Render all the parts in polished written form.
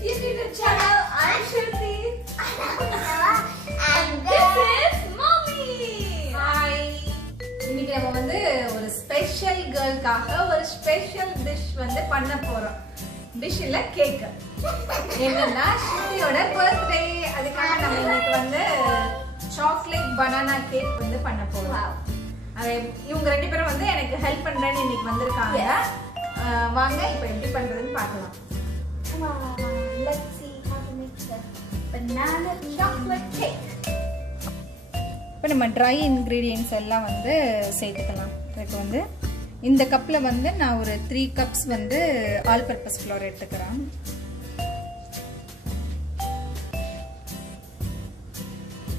with your YouTube channel. I'm Shruti. And this is Mommy. Hi. இன்னைக்கு நம்ம வந்து ஒரு ஸ்பெஷல் கேர்ள்காக ஒரு ஸ்பெஷல் டிஷ் வந்து பண்ண போறோம். டிஷ் இல்ல கேக். என்னன்னா ஸ்ருதியோட பர்த்டே. அதுக்காக நம்ம இன்னைக்கு வந்து சாக்லேட் பனானா கேக் வந்து பண்ண போறோம். அது இவங்க ரெண்டு பேரும் வந்து எனக்கு ஹெல்ப் பண்றேன்னு இன்னைக்கு வந்திருக்காங்க. வாங்க இப்போ எப்படி பண்றதுன்னு பார்க்கலாம். Let's see how to make the banana chocolate cake. இப்போ நம்ம ட்ரை இன்கிரீடியன்ட்ஸ் எல்லாம் வந்து சேர்த்துக்கலாம். இப்போ வந்து இந்த கப்பில் வந்து நான் ஒரு 3 கப்ஸ் வந்து ஆல் பர்பஸ் ஃப்ளோர் எடுத்துக்கிறேன்.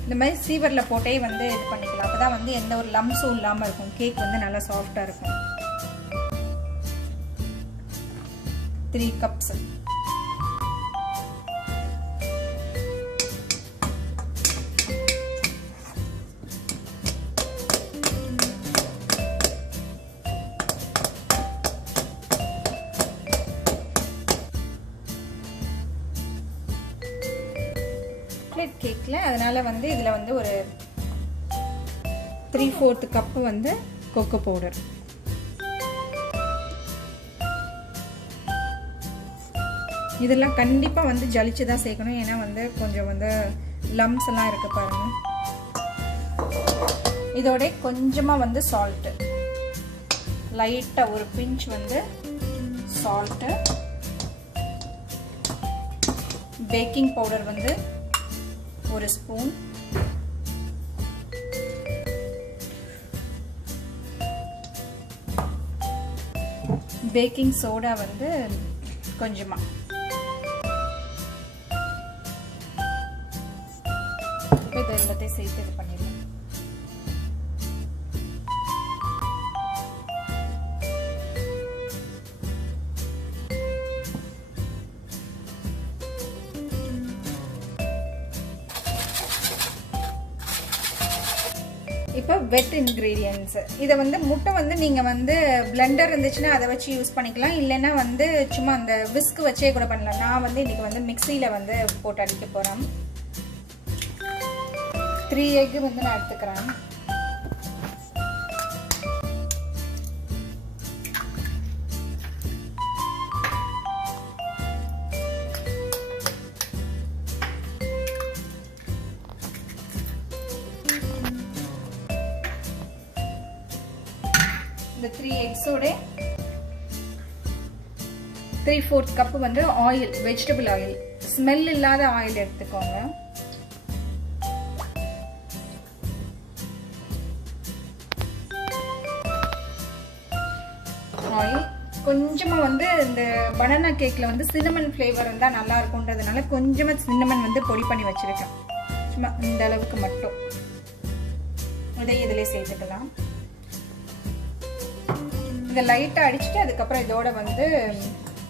இந்த மாதிரி சீவரில் போட்டே வந்து இது பண்ணிக்கலாம். அப்போ தான் வந்து எந்த ஒரு லம்ஸும் இல்லாமல் இருக்கும். கேக் வந்து நல்லா சாஃப்டாக இருக்கும். 3 கப்ஸ். கேக்ல அதனால வந்து இதுல வந்து ஒரு 3/4 கப் வந்து கோகோ பவுடர். இதெல்லாம் கண்டிப்பா வந்து ஜலிச்சு தான் சேர்க்கணும். ஏன்னா வந்து கொஞ்சம் வந்து லம்ஸ் எல்லாம் இருக்கு பாருங்க. இதோட கொஞ்சமா வந்து சால்ட், லைட்டா ஒரு பிஞ்ச் வந்து சால்ட், பேக்கிங் பவுடர் வந்து ஒரு ஸ்பூன், பேக்கிங் சோடா வந்து கொஞ்சமா, இது எல்லாத்தையும் சேர்த்து இது பண்ணிடலாம். இப்போ வெட் இன்கிரீடியன்ட்ஸ். இதை வந்து முட்டை வந்து நீங்கள் வந்து பிளெண்டர் இருந்துச்சுன்னா அதை வச்சு யூஸ் பண்ணிக்கலாம். இல்லைன்னா வந்து சும்மா அந்த விஸ்க் வச்சே கூட பண்ணலாம். நான் வந்து இன்னைக்கு வந்து மிக்சியில் வந்து போட்டு அடிக்க போகிறேன். 3 எக் வந்து நான் எடுத்துக்கிறேன். இந்த 3 எக்ஸோட 3/4 கப் வந்து ஆயில், வெஜிடபிள் ஆயில், ஸ்மெல் இல்லாத ஆயில் எடுத்துக்கோங்க. ஆயில் கொஞ்சமா வந்து இந்த பனானா கேக்ல வந்து சின்னமன் ஃப்ளேவர் இருந்தா நல்லா இருக்கும்ன்றதுனால கொஞ்சமா சின்னமன் வந்து பொடி பண்ணி வச்சிருக்கேன். சும்மா இந்த அளவுக்கு மட்டும். இதை இதிலே சேர்த்துக்கலாம். இதை லைட்டாக அடிச்சுட்டு அதுக்கப்புறம் இதோட வந்து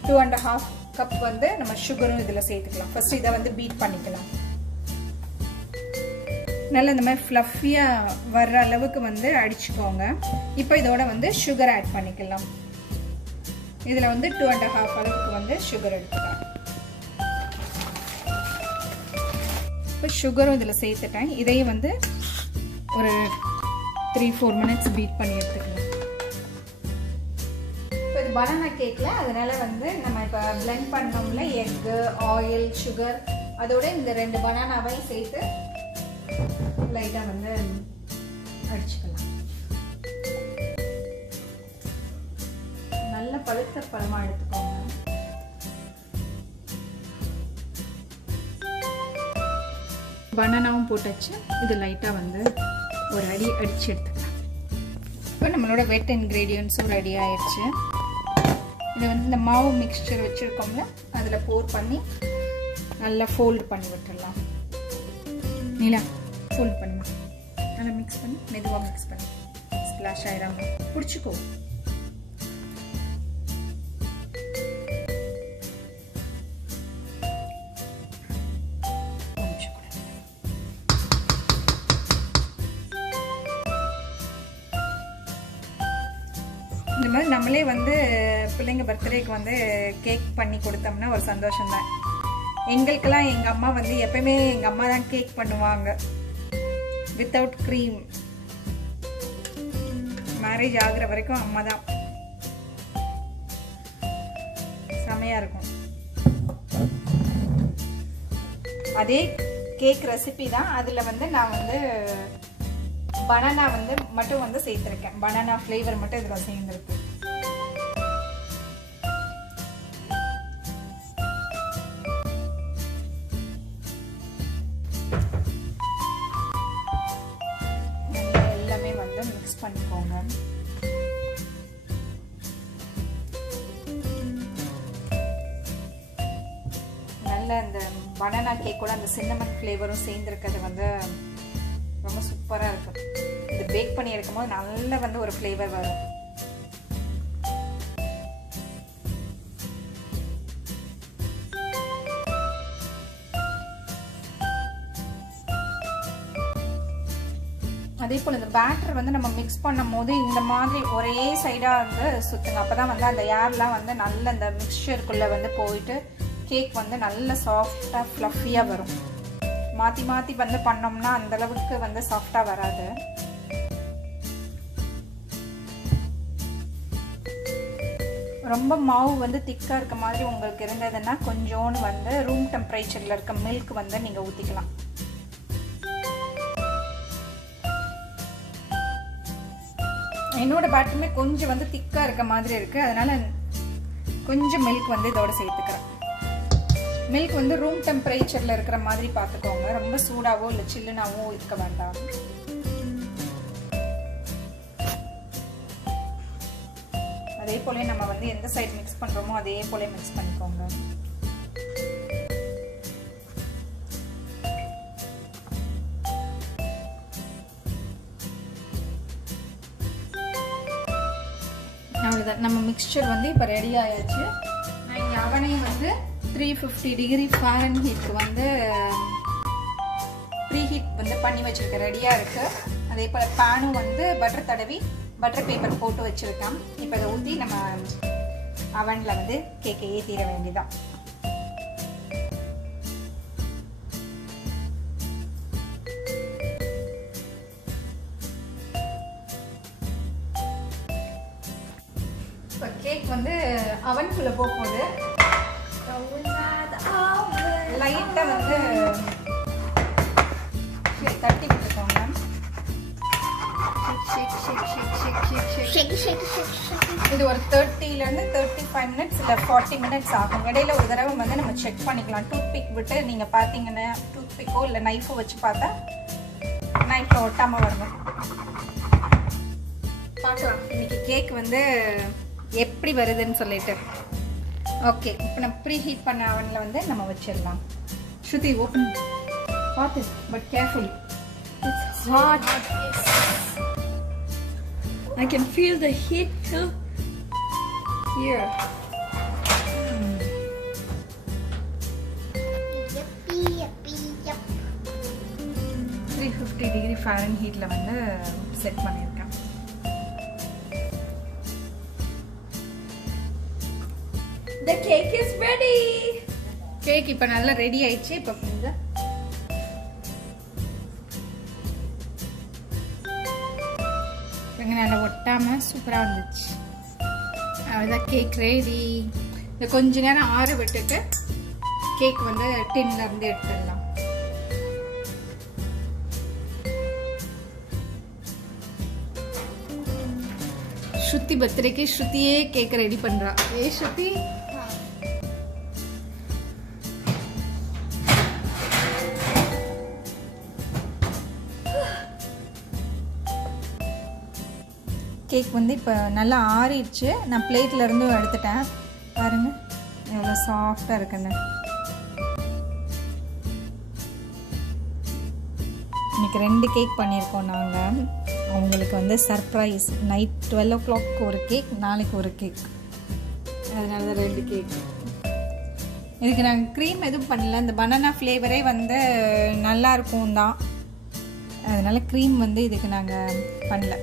2.5 கப் வந்து நம்ம சுகரும் இதில் சேர்த்துக்கலாம். ஃபர்ஸ்ட் இதை வந்து பீட் பண்ணிக்கலாம். நல்லா இந்த மாதிரி ஃப்ளஃபியாக வர்ற அளவுக்கு வந்து அடிச்சுக்கோங்க. இப்போ இதோட வந்து சுகர் ஆட் பண்ணிக்கலாம். இதில் வந்து 2.5 அளவுக்கு வந்து சுகர் எடுத்துக்கலாம். இப்போ சுகரும் இதில் சேர்த்துட்டேன். இதையும் வந்து ஒரு 3-4 மினிட்ஸ் பீட் பண்ணி எடுத்துக்கலாம். பனானா கேக்ல அதனால வந்து நம்ம இப்போ பிளெண்ட் பண்ணோம்ல எக்கு, ஆயில், சுகர், அதோட இந்த 2 பனானாவையும் சேர்த்து லைட்டா வந்து அடிச்சுக்கலாம். நல்ல பழுத்த பழமா எடுத்துக்கோங்க. பனானாவும் போட்டாச்சு. இது லைட்டா வந்து ஒரு அடி அடிச்சு எடுத்துக்கலாம். இப்போ நம்மளோட வெட் இன்கிரீடியன்ஸும் ரெடி ஆயிடுச்சு. இதை வந்து இந்த மாவு மிக்சர் வச்சுருக்கோம்ல அதில் போர் பண்ணி நல்லா ஃபோல்டு பண்ணி விட்டுடலாம். நீலா ஃபோல்ட் பண்ணி நல்லா மிக்ஸ் பண்ணி மெதுவாக மிக்ஸ் பண்ணி ஸ்ப்ளாஷ் ஆயிடாம பிடிச்சிக்கோ. இந்த மாதிரி நம்மளே வந்து பிள்ளைங்க பர்த்டேக்கு வந்து கேக் பண்ணி கொடுத்தோம்னா ஒரு சந்தோஷம் தான். எங்களுக்கெல்லாம் எங்கள் அம்மா வந்து எப்பயுமே எங்கள் அம்மா தான் கேக் பண்ணுவாங்க வித்தவுட் க்ரீம். மேரேஜ் ஆகுற வரைக்கும் அம்மா தான். செமையாக இருக்கும். அதே கேக் ரெசிபி தான். அதில் வந்து நான் வந்து பனானா வந்து மட்டும் வந்து சேர்த்துருக்கேன். பனானா ஃப்ளேவர் மட்டும் இதில் சேர்ந்துருக்கு. எல்லாமே வந்து மிக்ஸ் பண்ணிக்கோங்க. அந்த பனானா கேக்கோட அந்த சின்னமன் ஃப்ளேவரும் சேர்ந்துருக்கிறது வந்து ரொம்ப சூப்பராக இருக்கும். இது பேக் பண்ணி எடுக்கும்போது நல்ல வந்து ஒரு ஃப்ளேவர் வரும். அதே போல் இந்த பேட்டர் வந்து நம்ம மிக்ஸ் பண்ணும் போது இந்த மாதிரி ஒரே சைடாக வந்து சுற்றுங்க. அப்போ தான் வந்து அந்த ஏர்லாம் வந்து நல்ல அந்த மிக்சருக்குள்ளே வந்து போயிட்டு கேக் வந்து நல்ல சாஃப்டாக ஃப்ளஃபியாக வரும். மாற்றி மாற்றி வந்து பண்ணோம்னா அந்தளவுக்கு வந்து சாஃப்டாக வராது. ரொம்ப மாவு வந்து திக்காக இருக்க மாதிரி உங்களுக்கு இருந்ததுன்னா கொஞ்சோன்னு வந்து ரூம் டெம்பரேச்சரில் இருக்க மில்க் வந்து நீங்கள் ஊற்றிக்கலாம். என்னோட பேட்டருமே கொஞ்சம் வந்து திக்காக இருக்க மாதிரி இருக்குது. அதனால் கொஞ்சம் மில்க் வந்து இதோட சேர்த்துக்கிறேன். மில்க் வந்து ரூம் டெம்பரேச்சரில் இருக்கிற மாதிரி பார்த்துக்கோங்க. ரொம்ப சூடாவோ இல்லை சில்லுனாவோ இருக்க வேண்டாம். அதே போல நம்ம வந்து எந்த சைடு மிக்ஸ் பண்ணுறோமோ அதே போல மிக்ஸ் பண்ணிக்கோங்க. அவ்வளோதான். நம்ம மிக்சர் வந்து இப்போ ரெடி ஆயாச்சு. நான் இங்கே அவனையும் வந்து 350 டிகிரி ஃபாரன்ஹீட்க்கு வந்து ப்ரீஹீட் வந்து பண்ணி வச்சுருக்கேன். ரெடியாக இருக்குது. அதே போல் பேனும் வந்து பட்டர் தடவி பட்டர் பேப்பர் போட்டு வச்சுருக்கேன். இப்போ இதை ஊற்றி நம்ம அவனில் வந்து கேக்கை ஏற்றிட வேண்டியதான். இப்போ கேக் வந்து அவனுக்குள்ளே போகும்போது லைட்டாக வந்து தட்டி விட்டுக்கோங்க. இது ஒரு 30லேருந்து 35 மினிட்ஸ் இல்லை 40 மினிட்ஸ் ஆகும். இடையில ஒரு தடவை வந்து நம்ம செக் பண்ணிக்கலாம். டூத் பிக் விட்டு நீங்கள் பார்த்தீங்கன்னா டூத் பிக்கோ இல்லை நைஃபோ வச்சு பார்த்தா நைஃப்பில் ஒட்டாமல் வரணும். பார்க்கலாம் இன்னைக்கு கேக் வந்து எப்படி வருதுன்னு சொல்லிட்டு. ஓகே, இப்போ நம்ம ப்ரீ ஹீட் பண்ண அவனில் வந்து நம்ம வச்சிடலாம். ஸ்ருதி ஓப்பன் பார்த்து, but carefully. It's hot. I can feel the heat too. Here. Yuppie, yuppie, yup. 350 degree ஃபாரன்ஹீட்ல வந்து செட் பண்ணியிருக்கேன். The cake is ready. Cake இப்போ நல்லா ரெடி ஆயிடுச்சு. இப்போ கொஞ்சம் நல்லா ஒட்டாமல் சூப்பராக வந்துச்சு. அவ்வளோதான், கேக் ரெடி. இதை கொஞ்ச நேரம் ஆற விட்டுட்டு கேக் வந்து டின்ல இருந்து எடுத்துடலாம். ஸ்ருதி பர்த்டேக்கு ஸ்ருதியே கேக் ரெடி பண்றா. ஏ ஸ்ருதி, கேக் வந்து இப்போ நல்லா ஆறிடுச்சு. நான் பிளேட்ல இருந்து எடுத்துட்டேன். பாருங்க எவ்வளோ சாஃப்டாக இருக்குன்னு. இன்னைக்கு 2 கேக் பண்ணியிருக்கோம் நாங்கள். அவங்களுக்கு வந்து சர்ப்ரைஸ். நைட் 12 o'clock ஒரு கேக், நாளைக்கு ஒரு கேக். அதனால தான் 2 கேக். இதுக்கு நாங்கள் க்ரீம் எதுவும் பண்ணல. இந்த பனானா ஃப்ளேவரே வந்து நல்லா இருக்கும் தான். அதனால க்ரீம் வந்து இதுக்கு நாங்கள் பண்ணல.